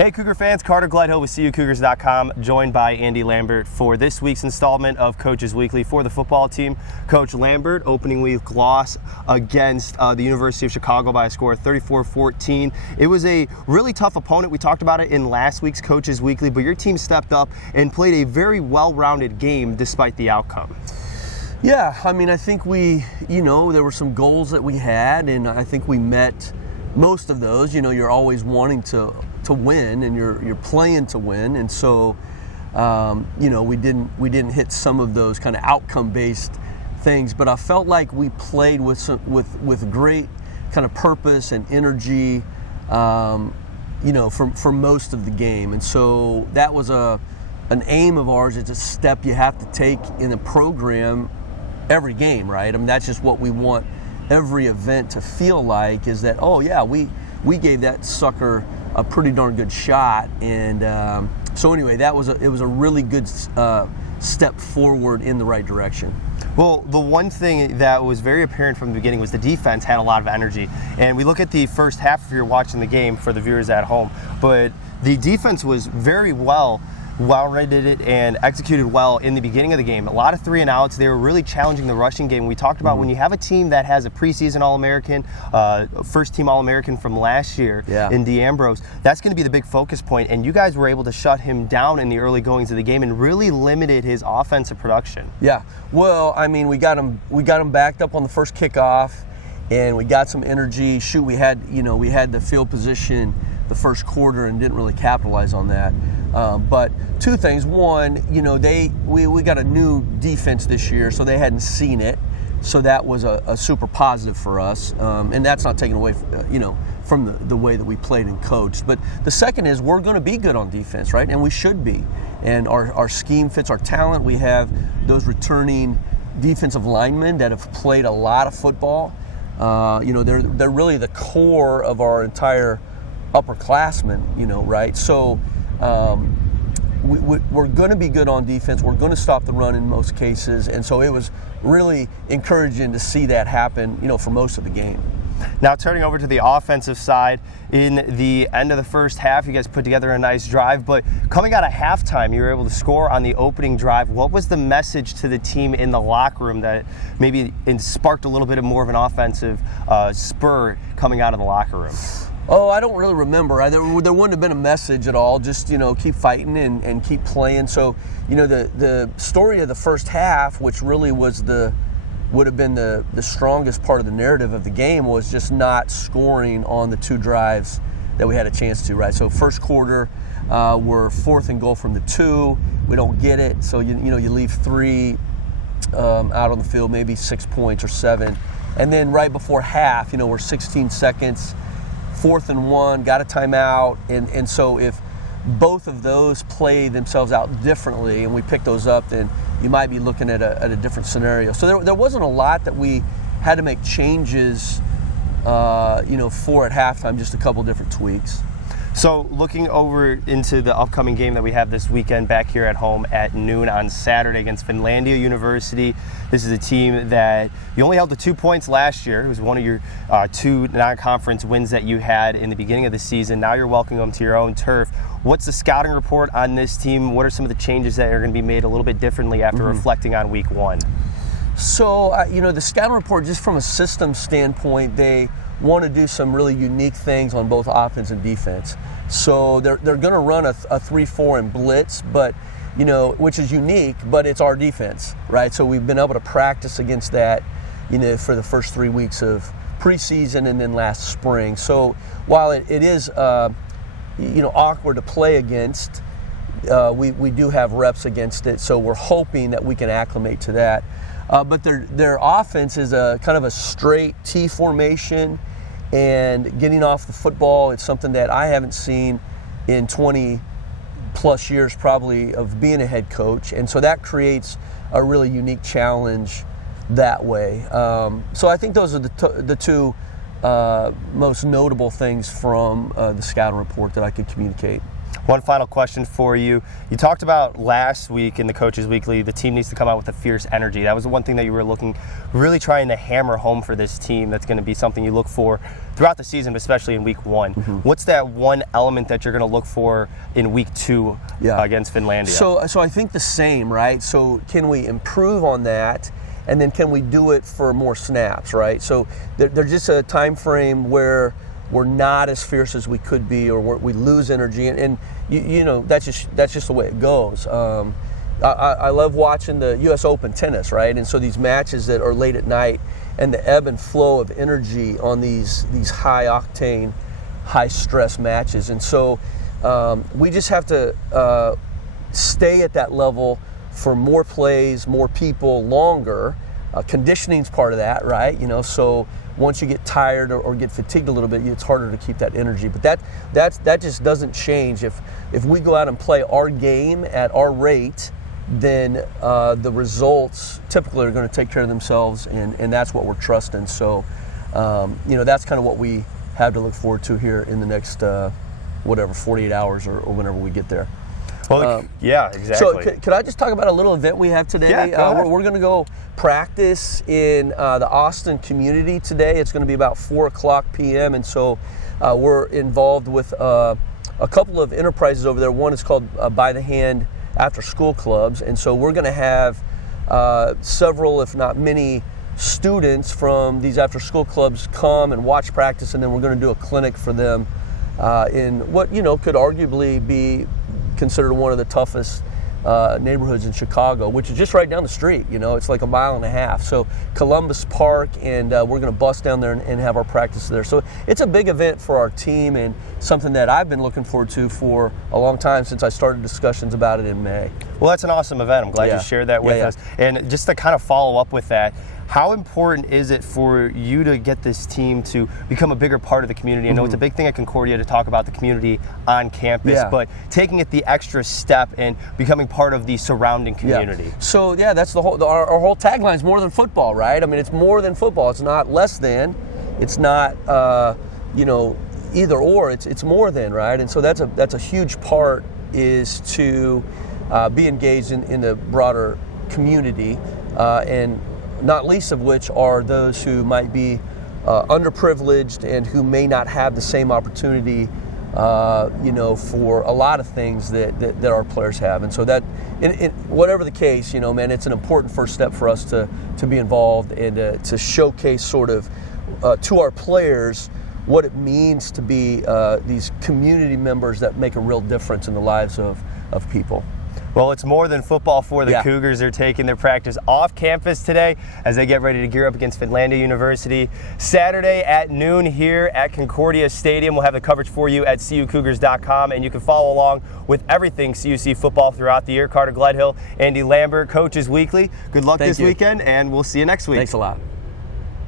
Hey Cougar fans, Carter Gledhill with CUCougars.com, joined by Andy Lambert for this week's installment of Coaches Weekly for the football team. Coach Lambert, opening week loss against the University of Chicago by a score of 34-14. It was a really tough opponent. We talked about it in last week's Coaches Weekly, but your team stepped up and played a very well-rounded game despite the outcome. Yeah, I mean, I think there were some goals that we had, and I think we met most of those. You're always wanting to win, and you're playing to win, and so we didn't hit some of those kind of outcome-based things. But I felt like we played with great kind of purpose and energy, for most of the game, and so that was an aim of ours. It's a step you have to take in a program every game, right? I mean, that's just what we want every event to feel like, is that, oh yeah, we gave that sucker a pretty darn good shot. And so anyway, it was a really good step forward in the right direction. Well, the one thing that was very apparent from the beginning was the defense had a lot of energy. And we look at the first half if you're watching the game for the viewers at home, but the defense was very well-rounded and executed well in the beginning of the game. A lot of 3 and outs. They were really challenging the rushing game. We talked about when you have a team that has a preseason All-American, first-team All-American from last year in D'Ambrose, that's going to be the big focus point, and you guys were able to shut him down in the early goings of the game and really limited his offensive production. Yeah, well, I mean, we got him backed up on the first kickoff, and we got some energy. Shoot, we had the field position the first quarter and didn't really capitalize on that. But two things. One, we got a new defense this year, so they hadn't seen it. So that was a super positive for us. And that's not taken away, from the way that we played and coached. But the second is we're going to be good on defense, right? And we should be. And our scheme fits our talent. We have those returning defensive linemen that have played a lot of football. They're really the core of our entire upperclassmen, right? So we're going to be good on defense. We're going to stop the run in most cases, and so it was really encouraging to see that happen, for most of the game. Now turning over to the offensive side, in the end of the first half, you guys put together a nice drive, but coming out of halftime, you were able to score on the opening drive. What was the message to the team in the locker room that maybe sparked a little bit more of an offensive spur coming out of the locker room? Oh, I don't really remember. There wouldn't have been a message at all. Just, keep fighting and keep playing. So, the story of the first half, which really would have been the strongest part of the narrative of the game, was just not scoring on the 2 drives that we had a chance to, right? So first quarter, we're 4th and goal from the 2. We don't get it. So, you leave 3 out on the field, maybe 6 points or 7. And then right before half, we're 16 seconds, 4th and 1, got a timeout, and so if both of those play themselves out differently and we pick those up, then you might be looking at a different scenario. So there wasn't a lot that we had to make changes, for at halftime, just a couple different tweaks. So looking over into the upcoming game that we have this weekend back here at home at noon on Saturday against Finlandia University. This is a team that you only held to 2 points last year. It was one of your 2 non-conference wins that you had in the beginning of the season. Now you're welcoming them to your own turf. What's the scouting report on this team? What are some of the changes that are going to be made a little bit differently after reflecting on week 1? So, the scouting report, just from a system standpoint, they want to do some really unique things on both offense and defense. So they're going to run a 3-4 and blitz, but which is unique, but it's our defense, right? So we've been able to practice against that, for the first 3 weeks of preseason and then last spring. So while it is awkward to play against, we do have reps against it. So we're hoping that we can acclimate to that. But their offense is a kind of a straight T formation, and getting off the football, it's something that I haven't seen in 20 plus years probably of being a head coach, and so that creates a really unique challenge that way. So I think those are the 2 most notable things from the scouting report that I could communicate. One final question for you. You talked about last week in the Coaches Weekly, the team needs to come out with a fierce energy. That was the one thing that you were really trying to hammer home for this team. That's going to be something you look for throughout the season, especially in week 1. What's that one element that you're going to look for in week 2 against Finlandia? So I think the same, right? So can we improve on that? And then can we do it for more snaps, right? So there's just a time frame where we're not as fierce as we could be, or we lose energy, and you know that's just the way it goes. I love watching the U.S. Open tennis, right? And so these matches that are late at night, and the ebb and flow of energy on these high octane, high stress matches, and so we just have to stay at that level for more plays, more people, longer. Conditioning's part of that, right? You know, so once you get tired or get fatigued a little bit, it's harder to keep that energy. But that just doesn't change. If we go out and play our game at our rate, then the results typically are going to take care of themselves, and that's what we're trusting. So, you know, that's kind of what we have to look forward to here in the next 48 hours or whenever we get there. Well, yeah, exactly. So could I just talk about a little event we have today? Yeah, go ahead. We're going to go practice in the Austin community today. It's going to be about 4:00 p.m. And so we're involved with a couple of enterprises over there. One is called By the Hand After School Clubs. And so we're going to have several, if not many, students from these after school clubs come and watch practice, and then we're going to do a clinic for them in what, you know, could arguably be considered one of the toughest neighborhoods in Chicago, which is just right down the street. You know, it's like a mile and a half. So Columbus Park, and we're going to bust down there and have our practice there. So it's a big event for our team, and something that I've been looking forward to for a long time, since I started discussions about it in May. Well, that's an awesome event. I'm glad you shared that with us. And just to kind of follow up with that, how important is it for you to get this team to become a bigger part of the community? I know it's a big thing at Concordia to talk about the community on campus, but taking it the extra step and becoming part of the surrounding community. So that's the whole. Our whole tagline is more than football, right? I mean, it's more than football. It's not less than. It's not you know, either or. It's more than, right? And so that's a huge part, is to be engaged in the broader community, and not least of which are those who might be underprivileged and who may not have the same opportunity, you know, for a lot of things that our players have. And so that, whatever the case, you know, man, it's an important first step for us to be involved and to showcase sort of to our players what it means to be these community members that make a real difference in the lives of people. Well, it's more than football for the Cougars. They're taking their practice off campus today as they get ready to gear up against Finlandia University. Saturday at noon here at Concordia Stadium. We'll have the coverage for you at CUCougars.com, and you can follow along with everything CUC football throughout the year. Carter Gledhill, Andy Lambert, Coaches Weekly. Good luck this weekend, and we'll see you next week. Thanks a lot.